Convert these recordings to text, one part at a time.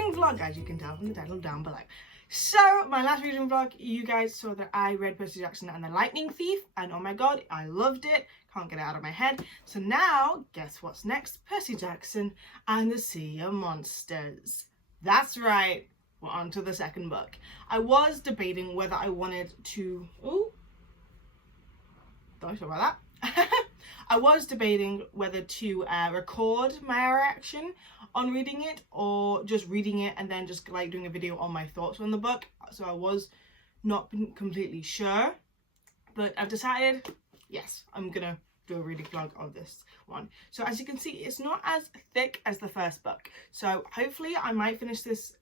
reading vlog, as you can tell from the title down below. So, my last reading vlog, you guys saw that I read Percy Jackson and the Lightning Thief, and oh my god, I loved it. Can't get it out of my head. So now, guess what's next? Percy Jackson and the Sea of Monsters. That's right, we're on to the second book. I was debating whether I wanted to... Ooh. Don't talk about that. I was debating whether to record my reaction on reading it or just reading it and then just like doing a video on my thoughts on the book. So I was not completely sure, but I've decided, yes, I'm gonna do a reading vlog of this one. So as you can see, it's not as thick as the first book. So hopefully I might finish this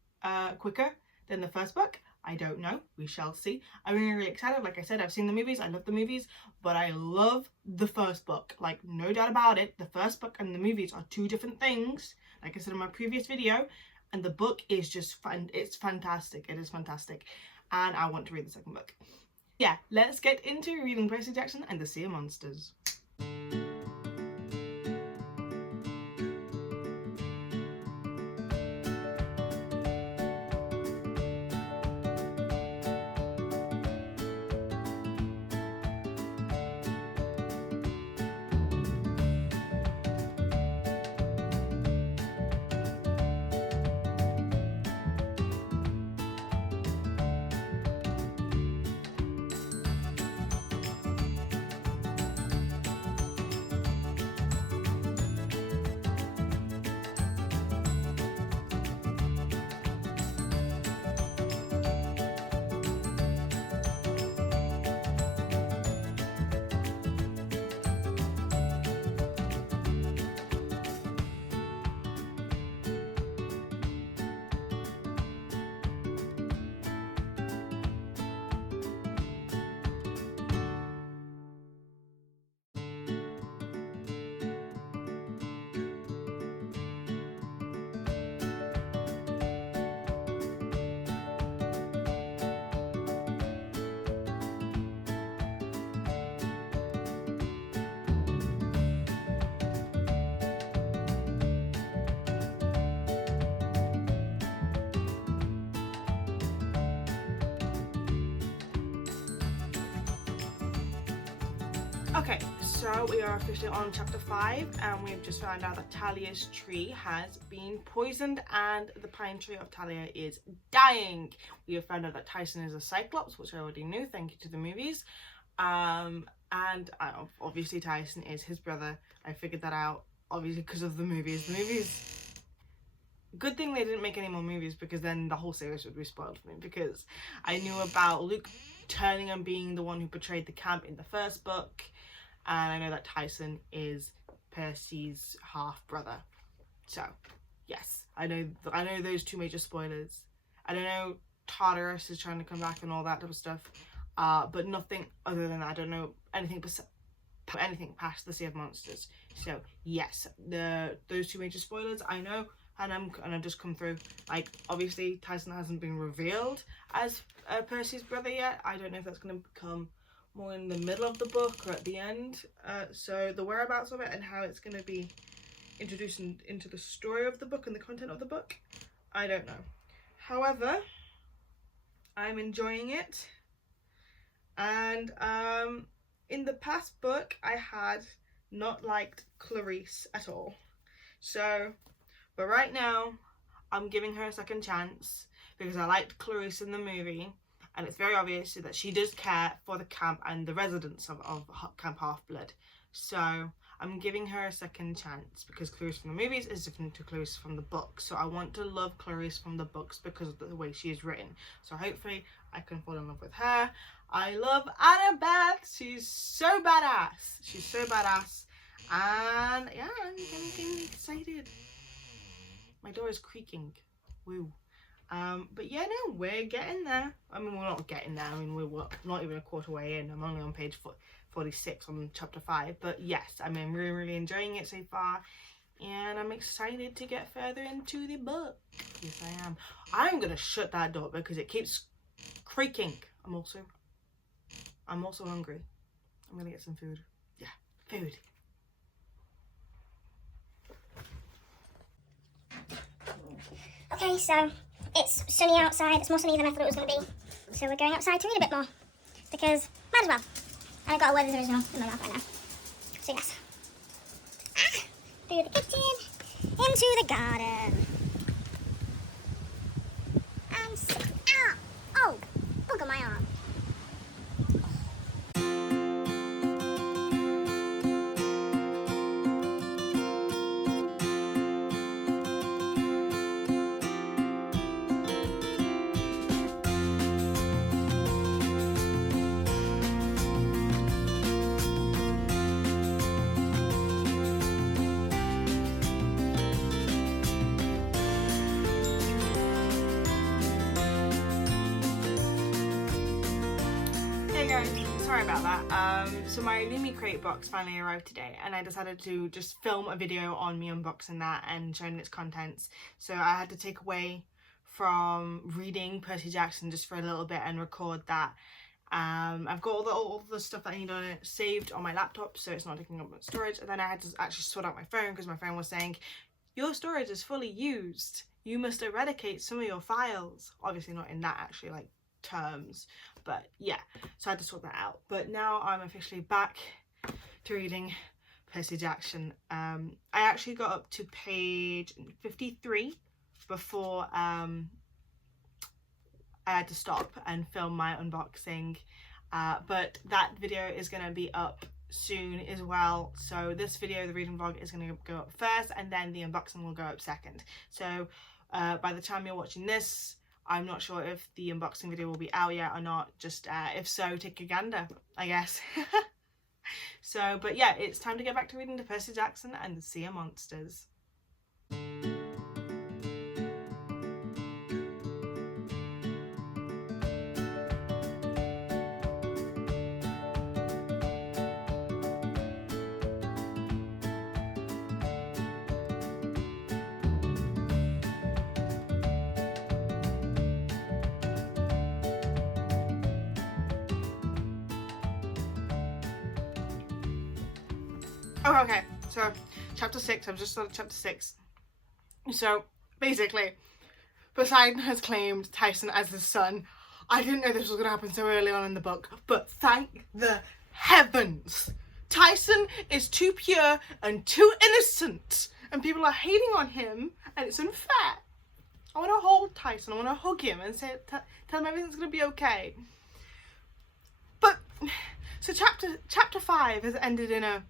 quicker than the first book. I don't know, we shall see. I'm really excited. Like I said, I've seen the movies, I love the movies, but I love the first book, like no doubt about it. The first book and the movies are two different things, like I said in my previous video, and the book is just fun. It's fantastic. It is fantastic, and I want to read the second book. Yeah, let's get into reading Percy Jackson and the Sea of Monsters. Okay, so we are officially on chapter 5 and we've just found out that Talia's tree has been poisoned and the pine tree of Talia is dying. We have found out that Tyson is a Cyclops, which I already knew, thank you to the movies. And obviously Tyson is his brother. I figured that out, obviously, because of the movies. The movies... Good thing they didn't make any more movies, because then the whole series would be spoiled for me, because I knew about Luke turning and being the one who betrayed the camp in the first book. And I know that Tyson is Percy's half-brother. So, yes, I know those two major spoilers. I don't know Tartarus is trying to come back and all that type of stuff. But nothing other than that. I don't know anything past the Sea of Monsters. So, yes, those two major spoilers I know. And I just come through. Like, obviously, Tyson hasn't been revealed as Percy's brother yet. I don't know if that's going to become more in the middle of the book or at the end. So the whereabouts of it and how it's going to be introduced into the story of the book and the content of the book, I don't know. However, I'm enjoying it. And in the past book, I had not liked Clarice at all. So, but right now, I'm giving her a second chance because I liked Clarice in the movie. And it's very obvious that she does care for the camp and the residents of Camp Half-Blood. So I'm giving her a second chance because Clarice from the movies is different to Clarice from the books. So I want to love Clarice from the books because of the way she is written. So hopefully I can fall in love with her. I love Annabeth. She's so badass. She's so badass. And yeah, I'm getting excited. My door is creaking. Woo. But yeah, no, we're getting there. I mean, we're not getting there. I mean, we're not even a quarter way in. I'm only on page 46 on chapter 5. But yes, I mean, I'm really, really enjoying it so far. And I'm excited to get further into the book. Yes, I am. I'm going to shut that door because it keeps creaking. I'm also hungry. I'm going to get some food. Yeah, food. Okay, so it's sunny outside. It's more sunny than I thought it was going to be. So we're going outside to read a bit more. Because might as well. And I've got a Werther's Original in my mouth right now. So yes. Through the kitchen, into the garden. I'm sick. Ah! Oh! Look at my arm. Sorry about that. So my Lumi Crate box finally arrived today, and I decided to just film a video on me unboxing that and showing its contents. So I had to take away from reading Percy Jackson just for a little bit and record that. I've got all the stuff that I need on it saved on my laptop, so it's not taking up much storage. And then I had to actually sort out my phone because my phone was saying, your storage is fully used. You must eradicate some of your files. Obviously not in that actually like terms, but yeah, so I had to sort that out. But now I'm officially back to reading Percy Jackson. I actually got up to page 53 before I had to stop and film my unboxing, but that video is going to be up soon as well. So this video, the reading vlog, is going to go up first, and then the unboxing will go up second. So by the time you're watching this, I'm not sure if the unboxing video will be out yet or not. Just if so, take a gander, I guess. So, but yeah, it's time to get back to reading the Percy Jackson and the Sea of Monsters. Oh, okay, so chapter 6, I've just started chapter 6. So basically, Poseidon has claimed Tyson as his son. I didn't know this was going to happen so early on in the book, but thank the heavens! Tyson is too pure and too innocent, and people are hating on him, and it's unfair. I want to hold Tyson, I want to hug him and say, tell him everything's going to be okay. But, so chapter 5 has ended in a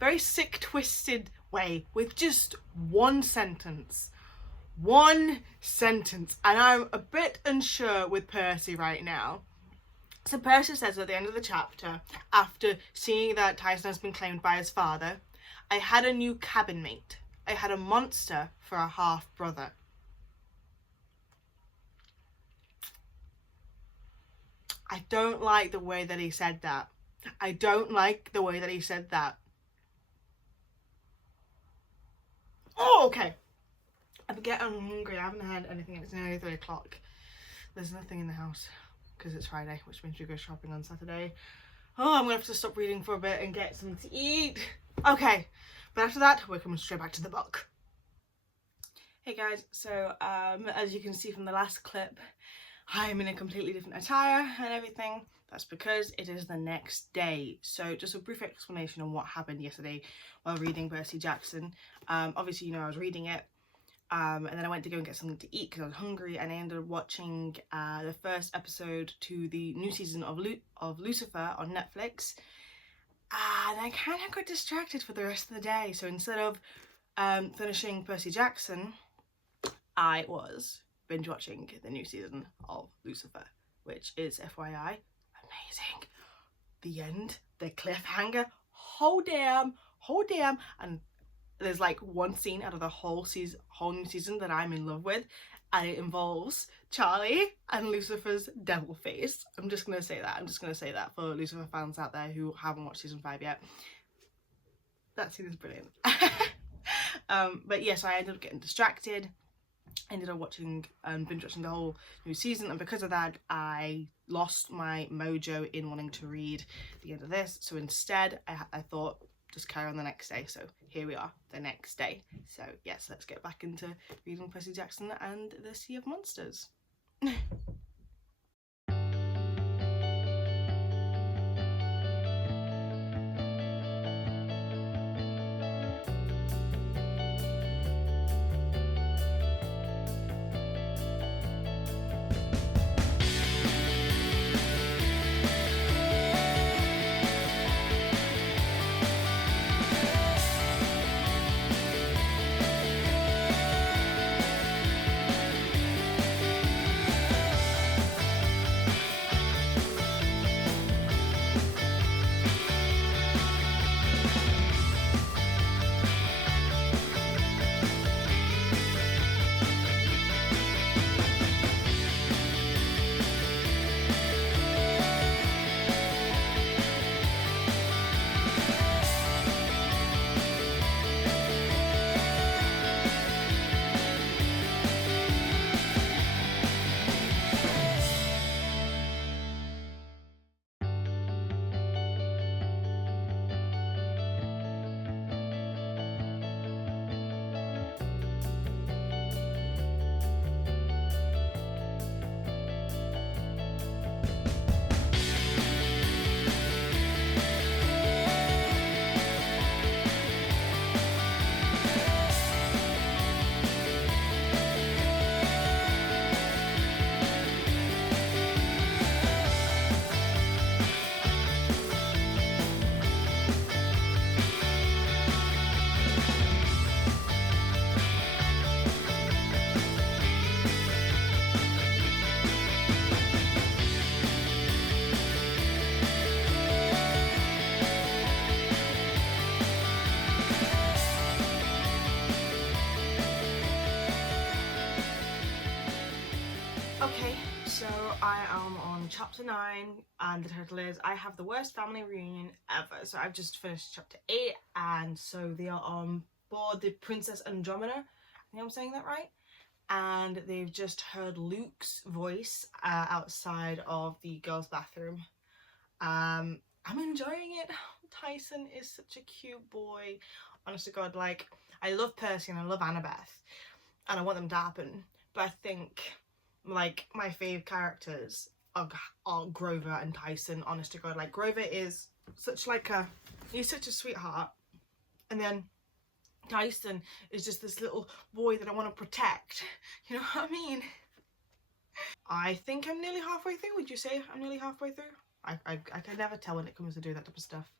very sick, twisted way with just one sentence. One sentence. And I'm a bit unsure with Percy right now. So Percy says at the end of the chapter, after seeing that Tyson has been claimed by his father, I had a new cabin mate. I had a monster for a half-brother. I don't like the way that he said that. I don't like the way that he said that. Oh, okay. I'm getting hungry. I haven't had anything. It's nearly 3 o'clock. There's nothing in the house because it's Friday, which means we go shopping on Saturday. Oh, I'm gonna have to stop reading for a bit and get something to eat. Okay, but after that, we're coming straight back to the book. Hey guys, so as you can see from the last clip, I'm in a completely different attire and everything. That's because it is the next day. So just a brief explanation on what happened yesterday while reading Percy Jackson. Obviously, you know, I was reading it and then I went to go and get something to eat because I was hungry, and I ended up watching the first episode to the new season of Lucifer on Netflix. And I kind of got distracted for the rest of the day. So instead of finishing Percy Jackson, I was binge watching the new season of Lucifer, which is, FYI, amazing. The end, the cliffhanger, oh damn, and there's like one scene out of the whole new season that I'm in love with, and it involves Charlie and Lucifer's devil face. I'm just gonna say that for Lucifer fans out there who haven't watched season 5 yet. That scene is brilliant. But yes, I ended up getting distracted. Ended up watching binge watching the whole new season, and because of that I lost my mojo in wanting to read the end of this. So instead I thought, just carry on the next day. So here we are, the next day. So yes, let's get back into reading Percy Jackson and the Sea of Monsters. Okay, so I am on chapter 9 and the title is I Have the Worst Family Reunion Ever. So I've just finished chapter 8 and so they are on board the Princess Andromeda. I think I'm saying that right? And they've just heard Luke's voice outside of the girls' bathroom. I'm enjoying it. Tyson is such a cute boy. Honest to God, like, I love Percy and I love Annabeth and I want them to happen, but I think like my fave characters are Grover and Tyson. Honest to God, like Grover is such like he's such a sweetheart, and then Tyson is just this little boy that I want to protect. You know what I mean? I think I'm nearly halfway through. Would you say I'm nearly halfway through? I can never tell when it comes to doing that type of stuff.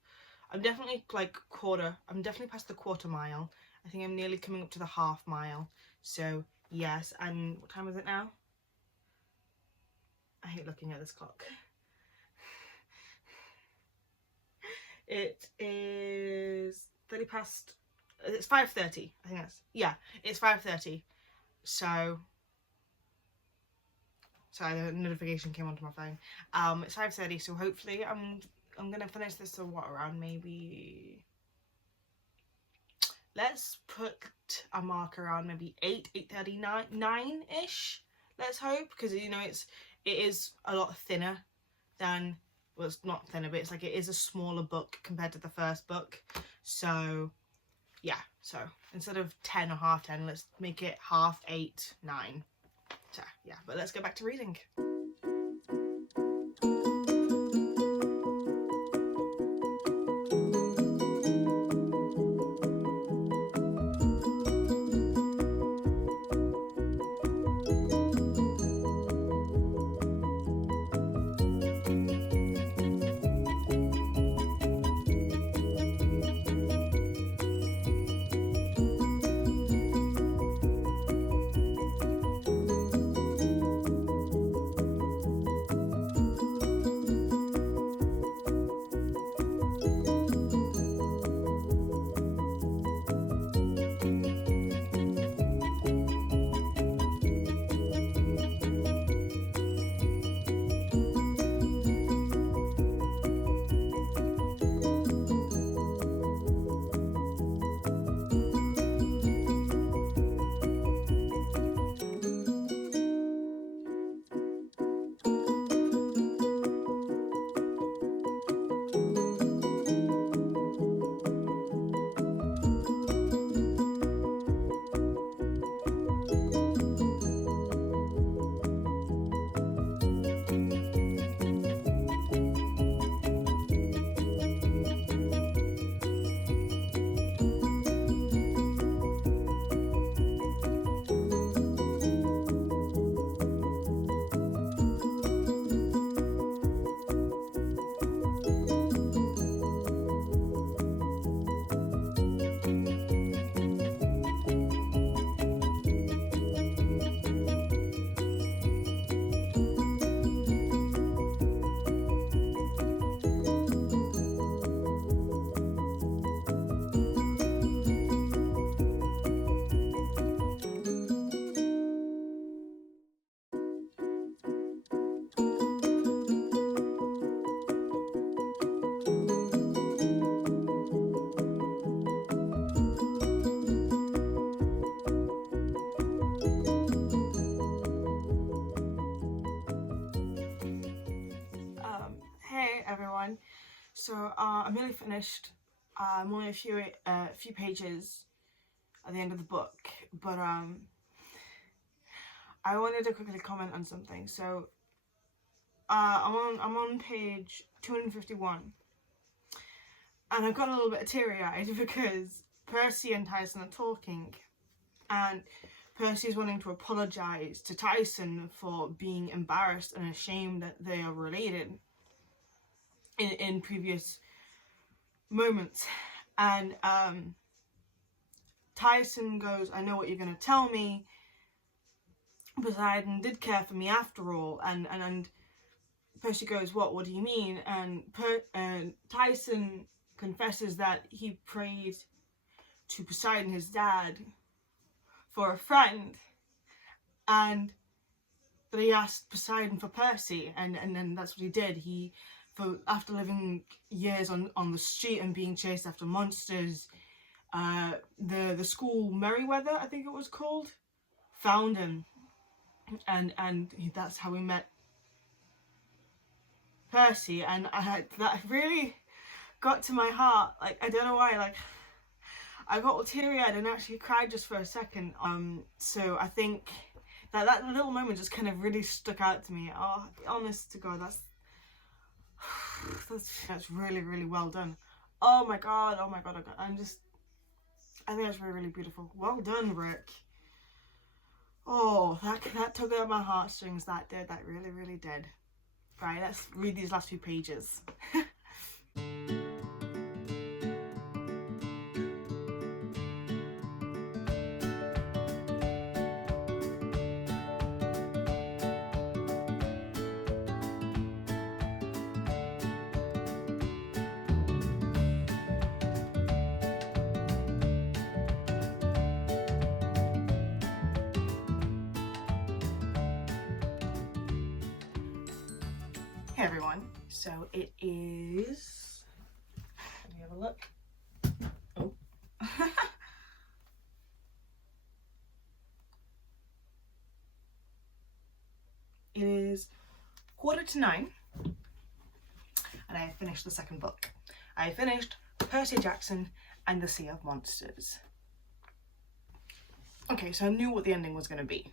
I'm definitely like I'm definitely past the quarter mile. I think I'm nearly coming up to the half mile. So yes, and what time is it now? I hate looking at this clock. It is 30 past, it's 5:30, I think that's, yeah, it's 5:30. So, sorry, the notification came onto my phone. It's 5:30, so hopefully I'm gonna finish this around maybe, let's put a mark around maybe 8:39, 9-ish, let's hope, because you know it is a lot thinner than, well, it's not thinner, but it's like it is a smaller book compared to the first book. So yeah, so instead of 10 or half 10, let's make it half 8, 9. So yeah, but let's go back to reading. everyone. So I'm nearly finished. I'm only a few pages at the end of the book, but I wanted to quickly comment on something. So I'm on page 251, and I've got a little bit teary-eyed because Percy and Tyson are talking, and Percy's wanting to apologise to Tyson for being embarrassed and ashamed that they are related in previous moments. And Tyson goes, I know what you're going to tell me. Poseidon did care for me after all. And Percy goes, what do you mean? And Tyson confesses that he prayed to Poseidon, his dad, for a friend, and that he asked Poseidon for Percy, and then that's what he did. After living years on the street and being chased after monsters, the school Merryweather, I think it was called, found him, and that's how we met Percy. And that really got to my heart. Like, I don't know why, like, I got all teary-eyed and actually cried just for a second. So I think that little moment just kind of really stuck out to me. Oh, honest to God, that's really, really well done. Oh my god. I think that's really, really beautiful. Well done, Rick. Oh, that took out my heartstrings. That really, really did. Right, let's read these last few pages. Hey everyone, so it is, let me have a look. Oh. It is 9:15, and I have finished the second book. I finished Percy Jackson and the Sea of Monsters. Okay, so I knew what the ending was going to be,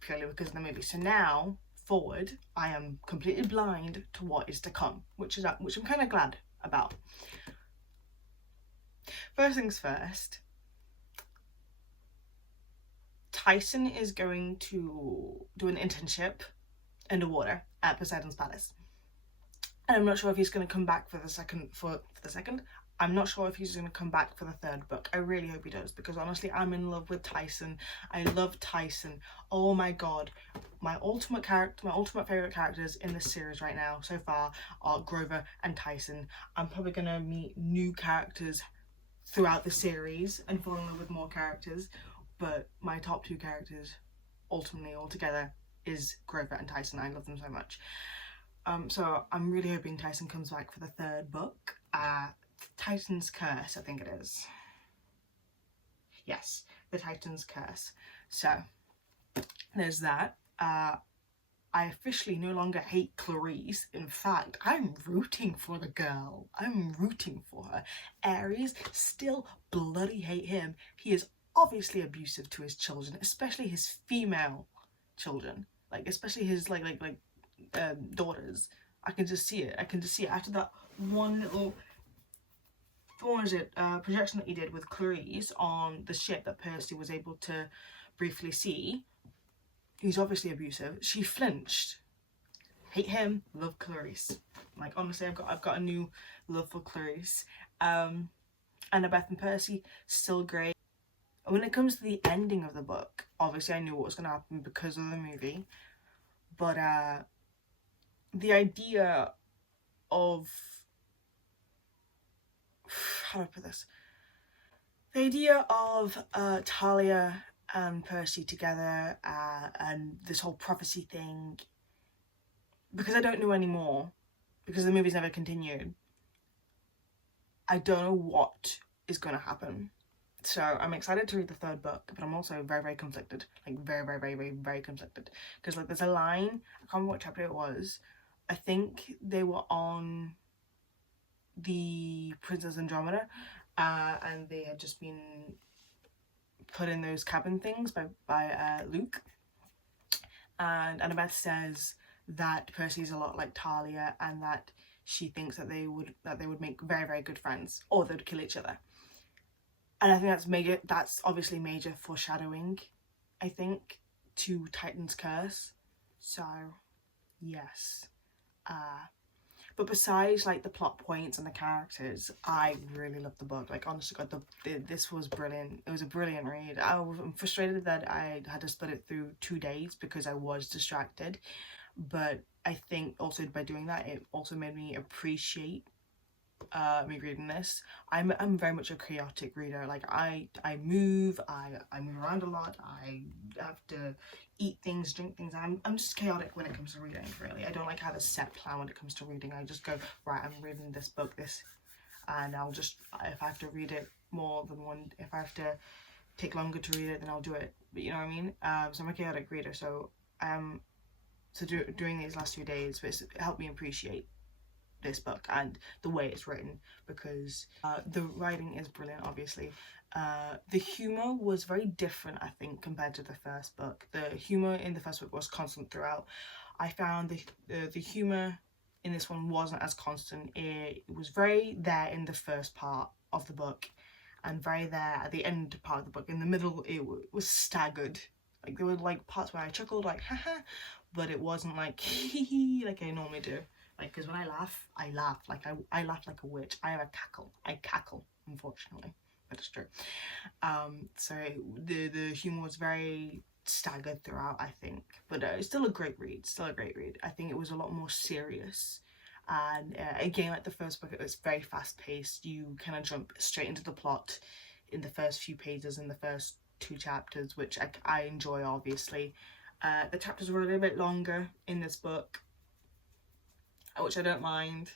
purely because of the movie. So now, forward, I am completely blind to what is to come, which I'm kind of glad about. First things first, Tyson is going to do an internship underwater at Poseidon's Palace, and I'm not sure if he's going to come back for the second. I'm not sure if he's going to come back for the third book. I really hope he does, because honestly, I'm in love with Tyson. I love Tyson. Oh my god. My ultimate favourite characters in this series right now, so far, are Grover and Tyson. I'm probably going to meet new characters throughout the series and fall in love with more characters, but my top two characters, ultimately, altogether, is Grover and Tyson. I love them so much. So I'm really hoping Tyson comes back for the third book. Titan's Curse, I think it is. Yes, the Titan's Curse. So, there's that. I officially no longer hate Clarice. In fact, I'm rooting for the girl. I'm rooting for her. Ares, still bloody hate him. He is obviously abusive to his children, especially his female children. Like, especially his, daughters. I can just see it. After that one little projection that he did with Clarice on the ship that Percy was able to briefly see. He's obviously abusive. She flinched. Hate him, love Clarice. Like, honestly, I've got a new love for Clarice. Annabeth and Percy, still great. When it comes to the ending of the book, obviously I knew what was going to happen because of the movie. But the idea of, how do I put this? The idea of Talia and Percy together, and this whole prophecy thing, because I don't know anymore, because the movie's never continued, I don't know what is going to happen. So I'm excited to read the third book, but I'm also very, very conflicted. Like, very, very, very, very, very conflicted. Because, like, there's a line, I can't remember what chapter it was. I think they were on the Princess Andromeda, and they had just been put in those cabin things by Luke. And Annabeth says that Percy is a lot like Talia, and that she thinks that they would make very, very good friends, or they'd kill each other. And I think that's obviously major foreshadowing, I think, to Titan's Curse. So yes. But besides like the plot points and the characters, I really loved the book. Like, honestly, God, this was brilliant. It was a brilliant read. I'm frustrated that I had to split it through 2 days because I was distracted. But I think also by doing that, it also made me appreciate me reading this. I'm very much a chaotic reader. Like, I move around a lot. I have to eat things, drink things. I'm just chaotic when it comes to reading, really. I don't like have a set plan when it comes to reading. I just go, right, I'm reading this book, and I'll just, if I have to read it more than one, if I have to take longer to read it, then I'll do it. But you know what I mean? So I'm a chaotic reader. So during these last 2 days, it helped me appreciate this book and the way it's written, because the writing is brilliant, obviously. The humour was very different, I think, compared to the first book. The humour in the first book was constant throughout. I found the humour in this one wasn't as constant. It was very there in the first part of the book, and very there at the end part of the book. In the middle, it was staggered. Like, there were like parts where I chuckled, like haha, but it wasn't like hee hee like I normally do. Like, because when I laugh like I laugh like a witch. I have a cackle. I cackle, unfortunately, but it's true. So the humour was very staggered throughout, I think, but it's still a great read. I think it was a lot more serious, and again, like the first book, it was very fast paced. You kind of jump straight into the plot in the first few pages, in the first 2 chapters, which I enjoy, obviously. The chapters were a little bit longer in this book, which I don't mind.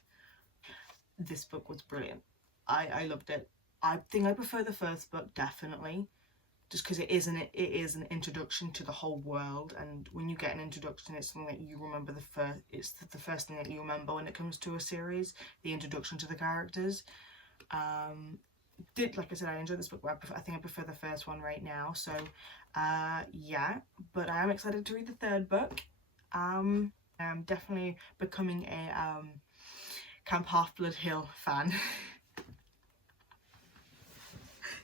This book was brilliant. I loved it. I think I prefer the first book, definitely, just because it is an introduction to the whole world, and when you get an introduction, it's something that you remember it's the first thing that you remember when it comes to a series, the introduction to the characters. Like I said, I enjoyed this book, but I think I prefer the first one right now. So yeah, but I am excited to read the third book. I'm definitely becoming a Camp Half-Blood Hill fan.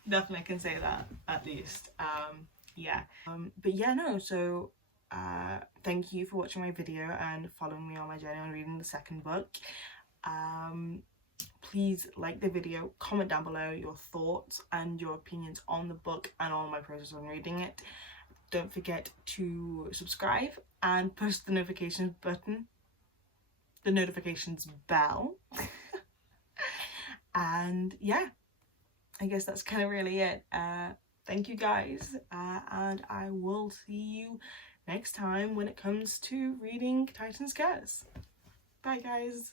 Definitely can say that, at least. Yeah. But yeah, no, so thank you for watching my video and following me on my journey on reading the second book. Please like the video, comment down below your thoughts and your opinions on the book and on my process on reading it. Don't forget to subscribe and push the notifications button, the notifications bell. And yeah, I guess that's kind of really it. Thank you guys, and I will see you next time when it comes to reading Titan's Curse. Bye guys.